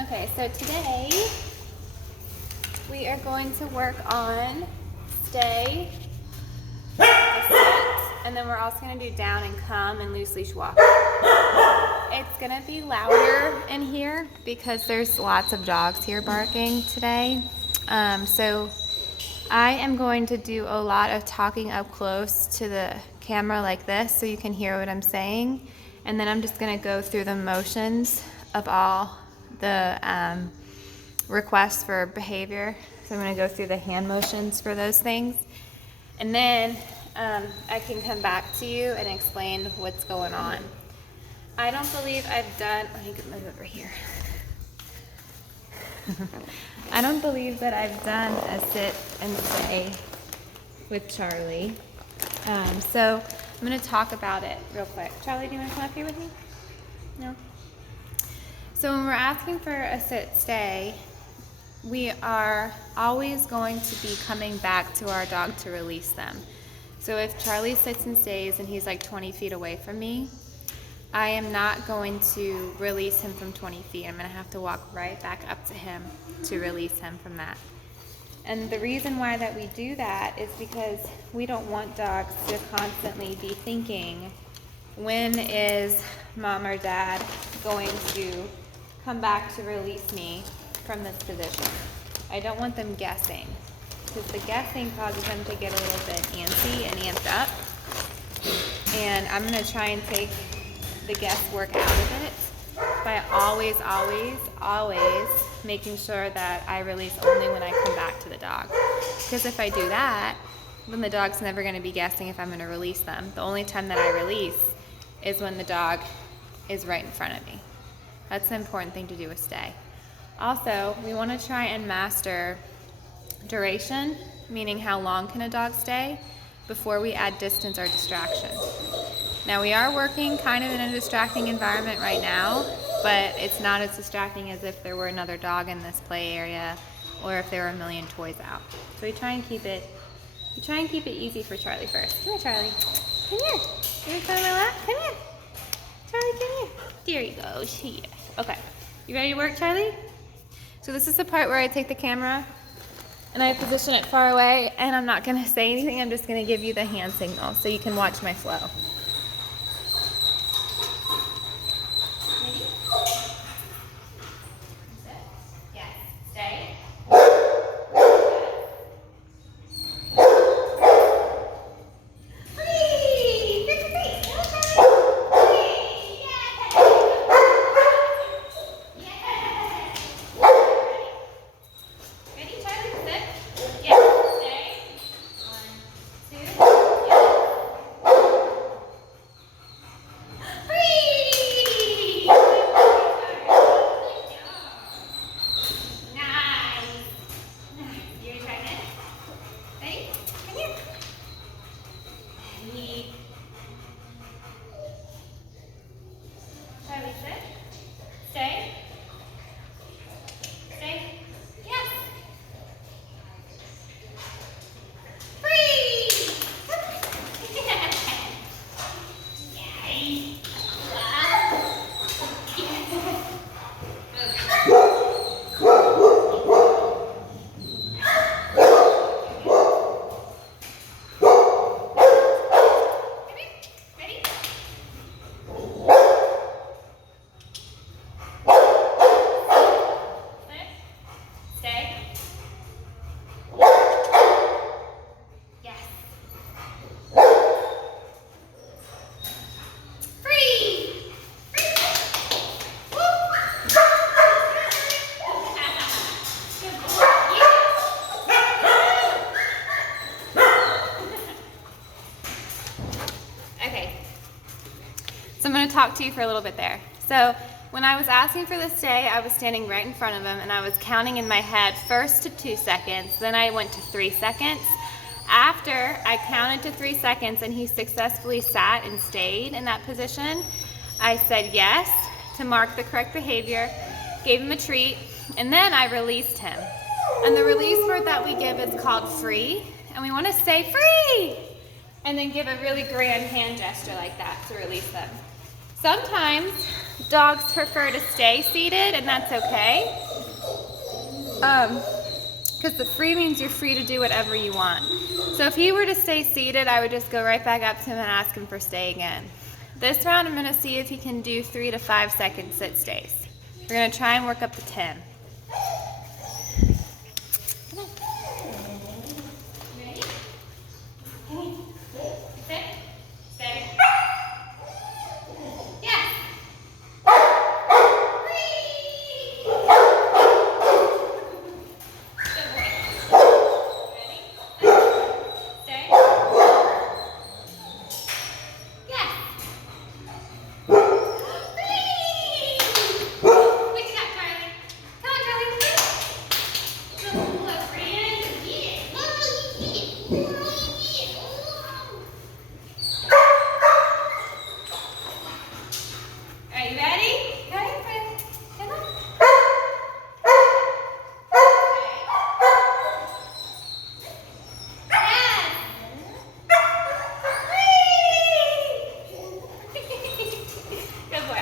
Okay, so today we are going to work on stay, the sit, and then we're also going to do down and come and loose leash walk. It's going to be louder in here because there's lots of dogs here barking today. So I am going to do a lot of talking up close to the camera like this so you can hear what I'm saying. And then I'm just going to go through the motions of all the requests for behavior. So I'm going to go through the hand motions for those things. And then I can come back to you and explain what's going on. I don't believe I've done, let me move over here. I don't believe that I've done a sit and stay with Charlie. So I'm going to talk about it real quick. Charlie, do you want to come up here with me? No? So when we're asking for a sit stay, we are always going to be coming back to our dog to release them. So if Charlie sits and stays and he's like 20 feet away from me, I am not going to release him from 20 feet. I'm going to have to walk right back up to him to release him from that. And the reason why that we do that is because we don't want dogs to constantly be thinking, when is mom or dad going to come back to release me from this position? I don't want them guessing, because the guessing causes them to get a little bit antsy and amped up. And I'm going to try and take the guesswork out of it by always making sure that I release only when I come back to the dog. Because if I do that, then the dog's never going to be guessing if I'm going to release them. The only time that I release is when the dog is right in front of me. That's the important thing to do with stay. Also, we want to try and master duration, meaning how long can a dog stay, before we add distance or distraction. Now we are working kind of in a distracting environment right now, but it's not as distracting as if there were another dog in this play area or if there were a million toys out. So we try and keep it easy for Charlie first. Come here, Charlie. Come here. You want to come in my lap? Come here. Charlie, come here. There you go. Here. Okay. You ready to work, Charlie? So this is the part where I take the camera and I position it far away, and I'm not going to say anything. I'm just going to give you the hand signal so you can watch my flow. So I'm going to talk to you for a little bit there. So when I was asking for the stay, I was standing right in front of him and I was counting in my head first to 2 seconds, then I went to 3 seconds. After I counted to 3 seconds and he successfully sat and stayed in that position, I said yes to mark the correct behavior, gave him a treat, and then I released him. And the release word that we give is called free, and we want to say free, and then give a really grand hand gesture like that to release them. Sometimes dogs prefer to stay seated, and that's okay. Because the free means you're free to do whatever you want. So if he were to stay seated, I would just go right back up to him and ask him for stay again. This round, I'm going to see if he can do 3 to 5 second sit stays. We're going to try and work up to 10.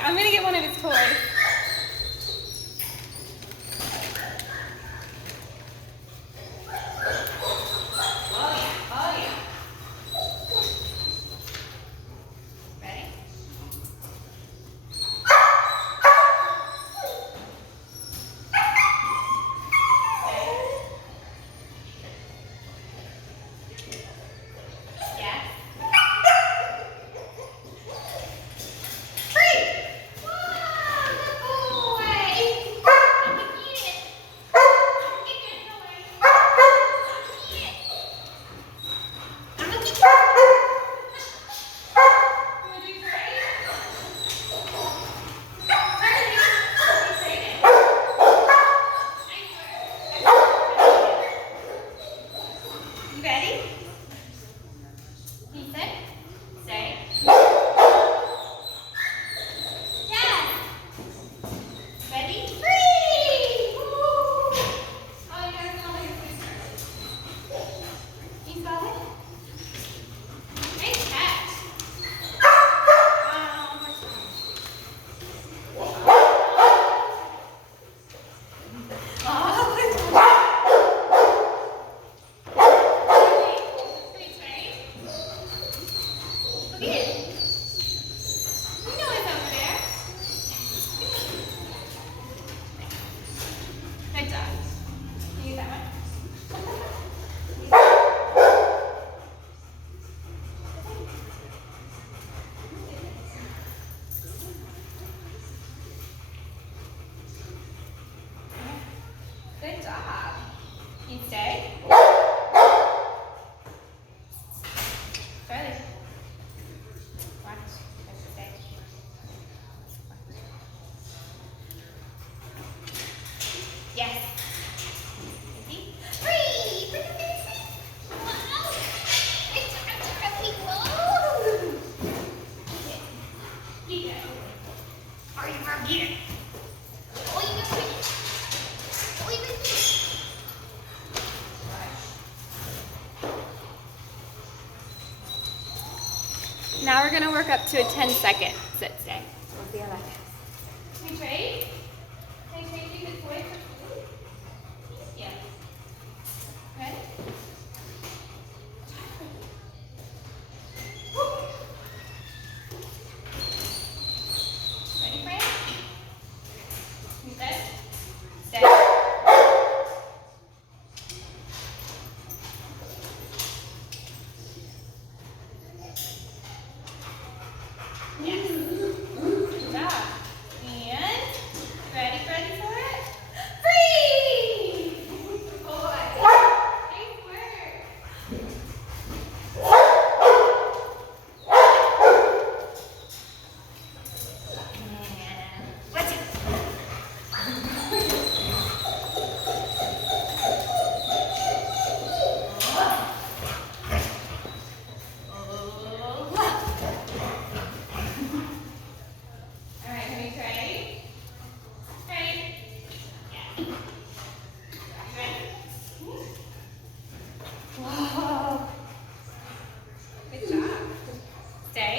I'm gonna get one of his toys. Oh yeah, oh yeah. Ready? Yes. You ready? Can you sit? Stay. Yes. Ready? Free! Woo! Oh, you gotta follow your footsteps. You got it? Nice catch. Good job. Can you use that one? Good job. Can you stay? Charlie. Watch. Stay. Yes. Easy. Free! Free, free, free! Wow! It's Charlie! Whoa! Keep it. Are you forget? Oh, you got it. Oh, you got it. Now we're going to work up to a 10-second sit stay. We'll see how that goes. Can we trade? Can I trade you the toy for food? Yeah. Ready? Woo. Ready, Fran? You good? Stay. Yes. Good job. And ready for it? Free! Good boy. Nice work. And watch it. All right, can we trade? Trade. Yeah. Ready? Whoa. Good job. Stay.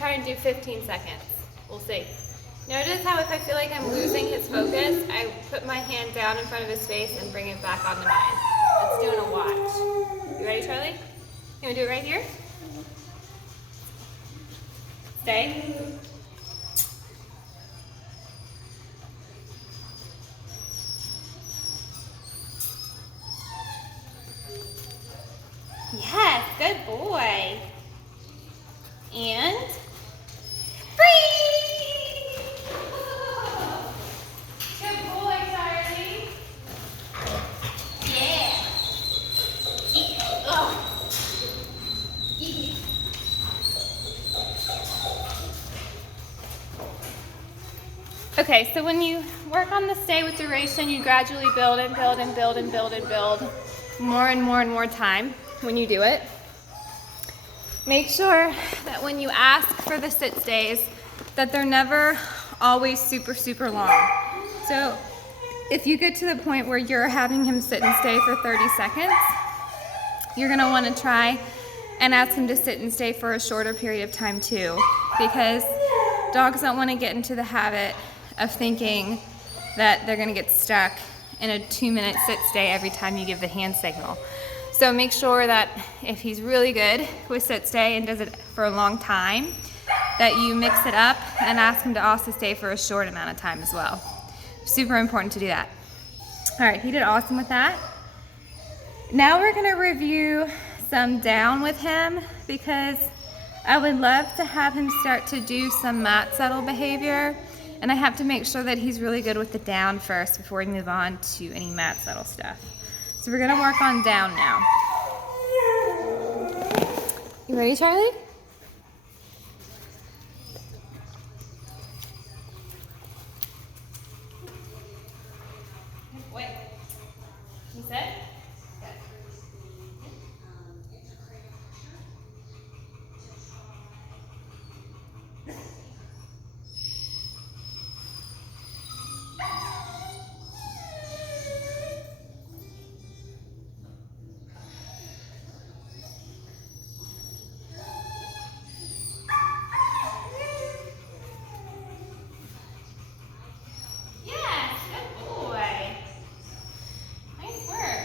try and do 15 seconds. We'll see. Notice how if I feel like I'm losing his focus, I put my hand down in front of his face and bring it back onto mine. Let's do a watch. You ready, Charlie? You wanna do it right here? Stay. Yes, good boy. And free! Good boy, Charlie. Yeah. Oh. Okay, so when you work on the stay with duration, you gradually build and build and build and build and build more and more and more time when you do it. Make sure that when you ask for the sit stays, that they're never always super, super long. So if you get to the point where you're having him sit and stay for 30 seconds, you're gonna wanna try and ask him to sit and stay for a shorter period of time too, because dogs don't wanna get into the habit of thinking that they're gonna get stuck in a 2-minute sit stay every time you give the hand signal. So make sure that if he's really good with sit stay and does it for a long time, that you mix it up and ask him to also stay for a short amount of time as well. Super important to do that. All right, he did awesome with that. Now we're gonna review some down with him, because I would love to have him start to do some mat settle behavior, and I have to make sure that he's really good with the down first before we move on to any mat settle stuff. So we're gonna work on down now. You ready, Charlie? Wait. You said? Yes, good boy. Nice work.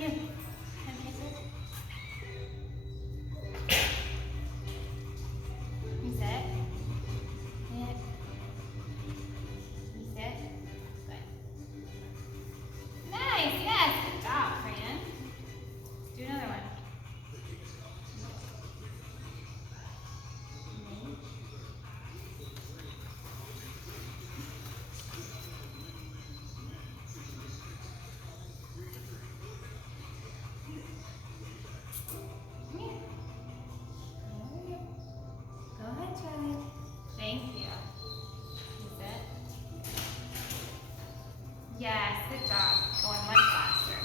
you do? Can I kiss her? You sit. Sit. You sit. Good. Nice. Yes. Good job, Fran. Let's do another one. Come here. Go ahead, Charlie. Thank you. You sit. Yes, good job. Going much faster.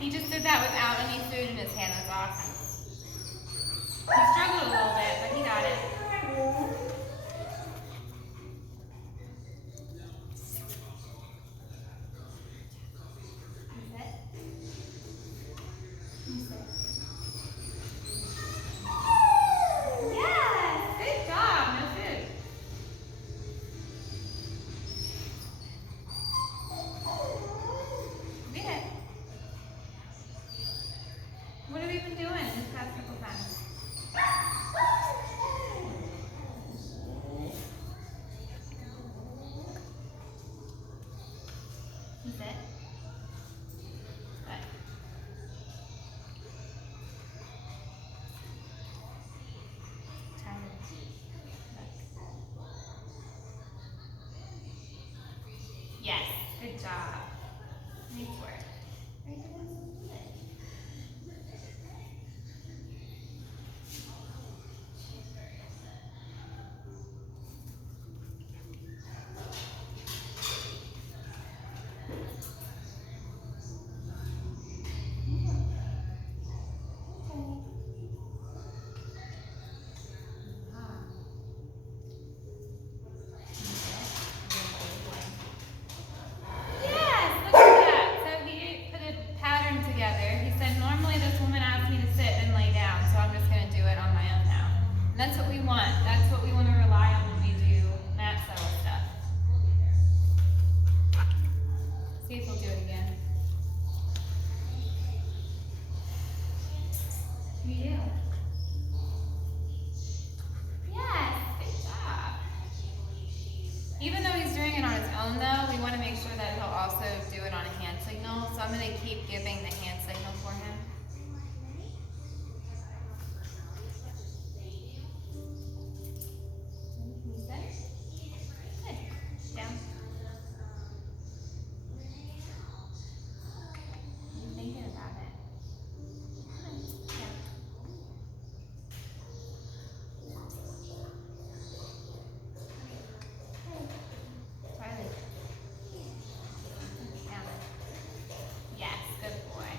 He just did that without any food in his hand. That's awesome. He struggled a little bit, but he got it. Yes! Good job. No food. Get it. What have you been doing this past couple times? You sit. Good. Yes, good job. Nice work. Yes, look at that. So he put a pattern together. He said, normally this woman asked me to sit and lay down, so I'm just going to do it on my own now. And that's what we want. That's what we want to rely on when we do mat settle stuff. See if he'll do it again. You do. Yes, good job. Even though he's doing it on his own though, we want to make sure that he'll also do it on a hand signal. So I'm going to keep giving the hand signal for him. You sit. Good. Down. I'm thinking about it. Yeah. Riley. Down. Yes, good boy.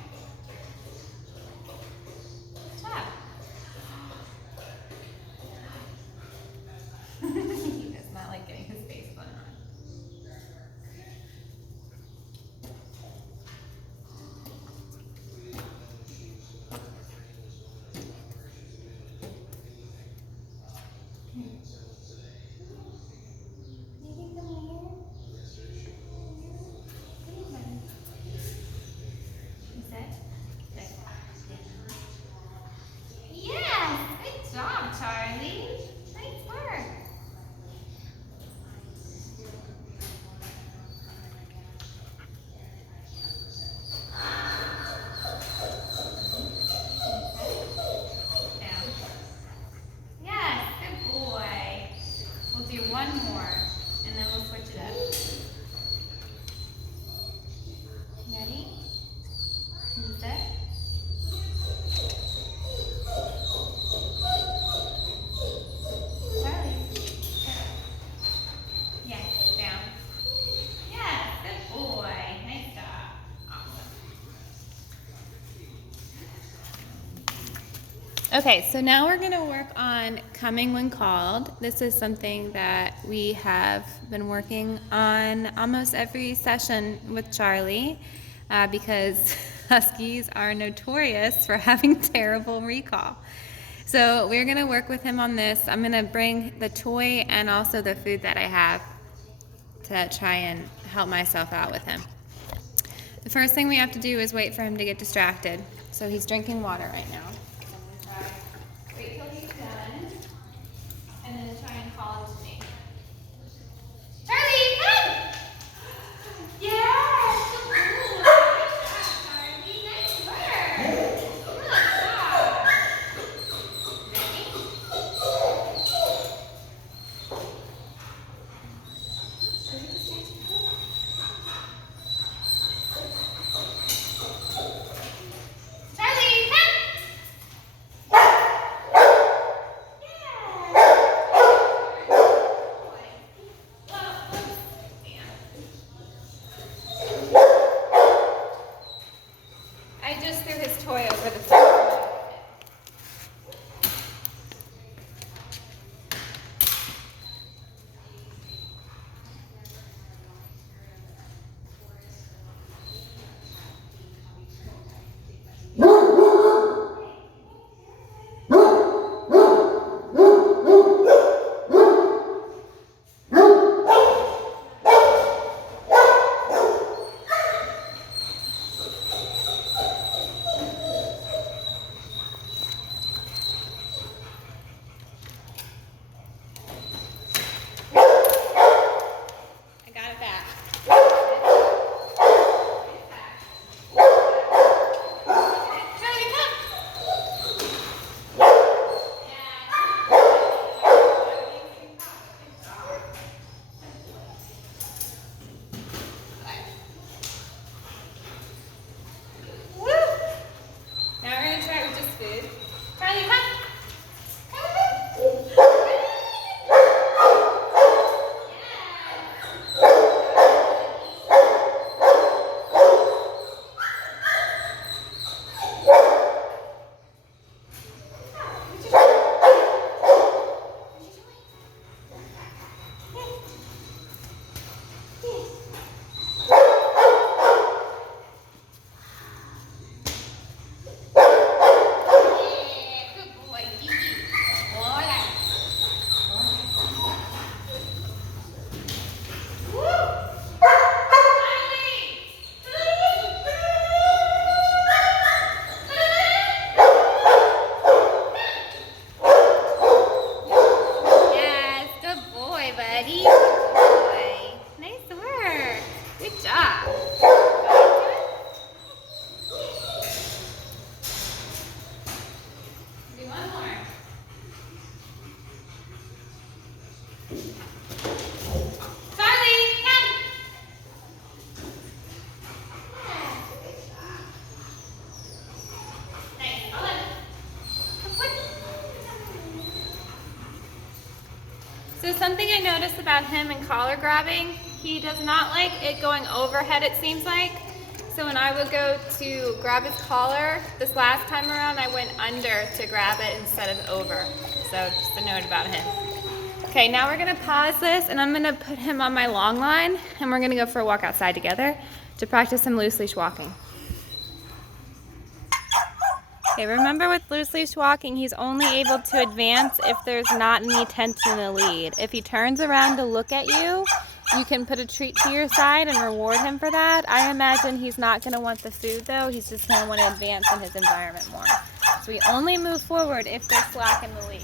Okay, so now we're going to work on coming when called. This is something that we have been working on almost every session with Charlie because Huskies are notorious for having terrible recall. So we're going to work with him on this. I'm going to bring the toy and also the food that I have to try and help myself out with him. The first thing we have to do is wait for him to get distracted. So he's drinking water right now. Wait till he's done, and then try and call him to me. Charlie, come! Yes! Good boy! Charlie, nice work! Good job! Charlie, come! I just threw his toy over the fence. I got it back. Charlie, come! Woo! Now we're going to try with just food. Charlie, come! Good boy, Gigi. Hola. Yes, good boy, buddy. Good boy. Nice work. Good job. Do one more. Charlie, come. Nice. Hold on. So something I noticed about him and collar grabbing, he does not like it going overhead, it seems like. So when I would go to grab his collar, this last time around I went under to grab it instead of over. So just a note about him. Okay, now we're gonna pause this and I'm gonna put him on my long line and we're gonna go for a walk outside together to practice some loose leash walking. Okay, remember with loose leash walking, he's only able to advance if there's not any tension in the lead. If he turns around to look at you, you can put a treat to your side and reward him for that. I imagine he's not going to want the food though, he's just going to want to advance in his environment more. So we only move forward if there's slack in the lead.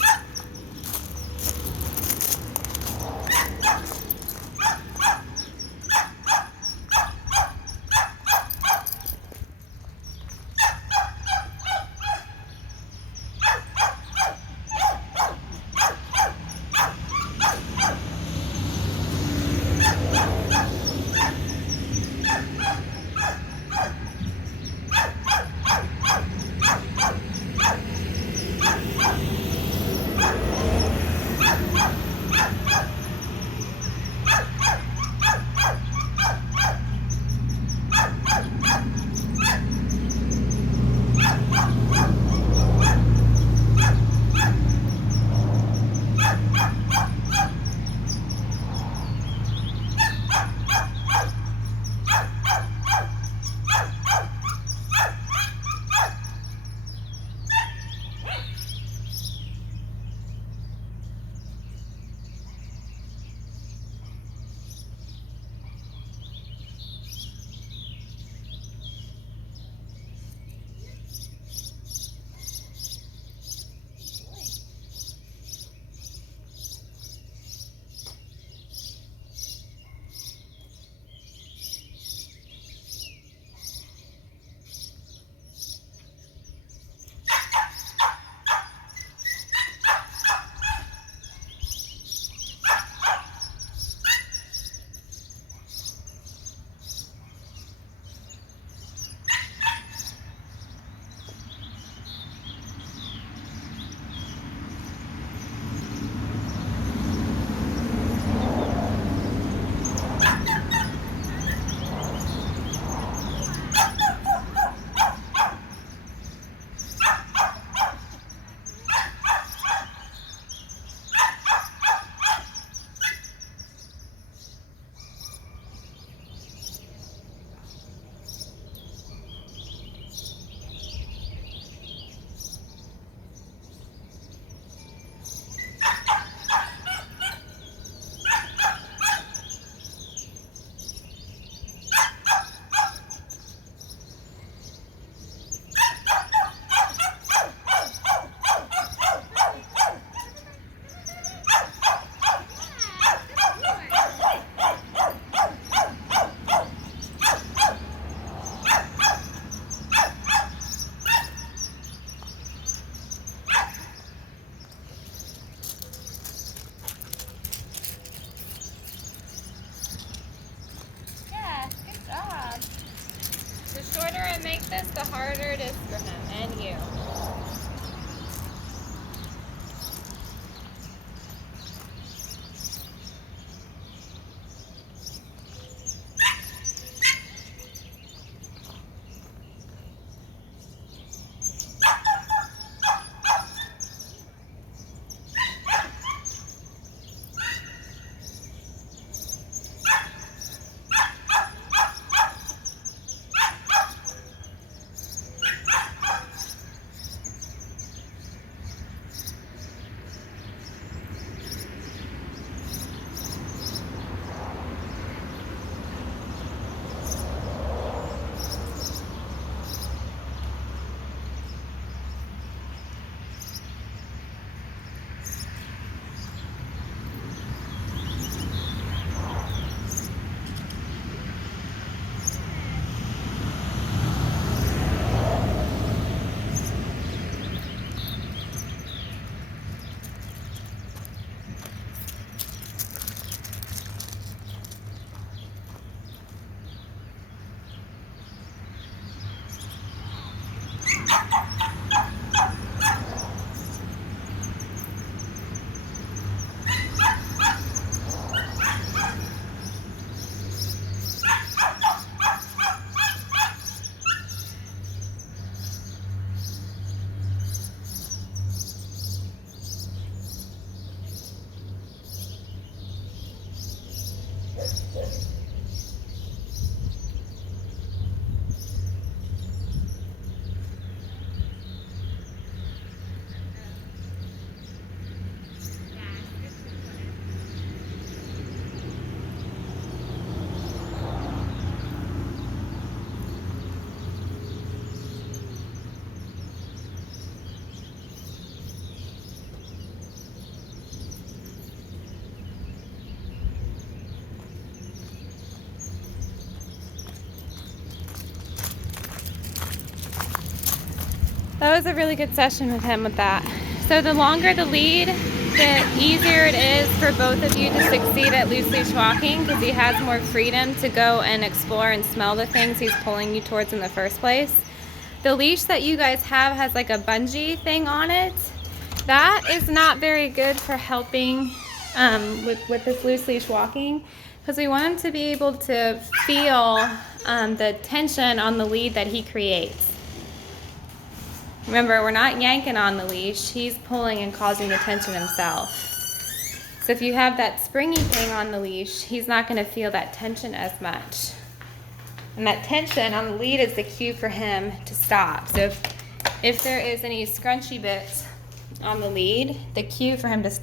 shorter I make this, the harder it is for him and you. That was a really good session with him with that. So the longer the lead, the easier it is for both of you to succeed at loose leash walking, because he has more freedom to go and explore and smell the things he's pulling you towards in the first place. The leash that you guys have has like a bungee thing on it. That is not very good for helping with this loose leash walking, because we want him to be able to feel the tension on the lead that he creates. Remember, we're not yanking on the leash, he's pulling and causing the tension himself. So if you have that springy thing on the leash, he's not going to feel that tension as much. And that tension on the lead is the cue for him to stop. So if there is any scrunchy bits on the lead, the cue for him to stop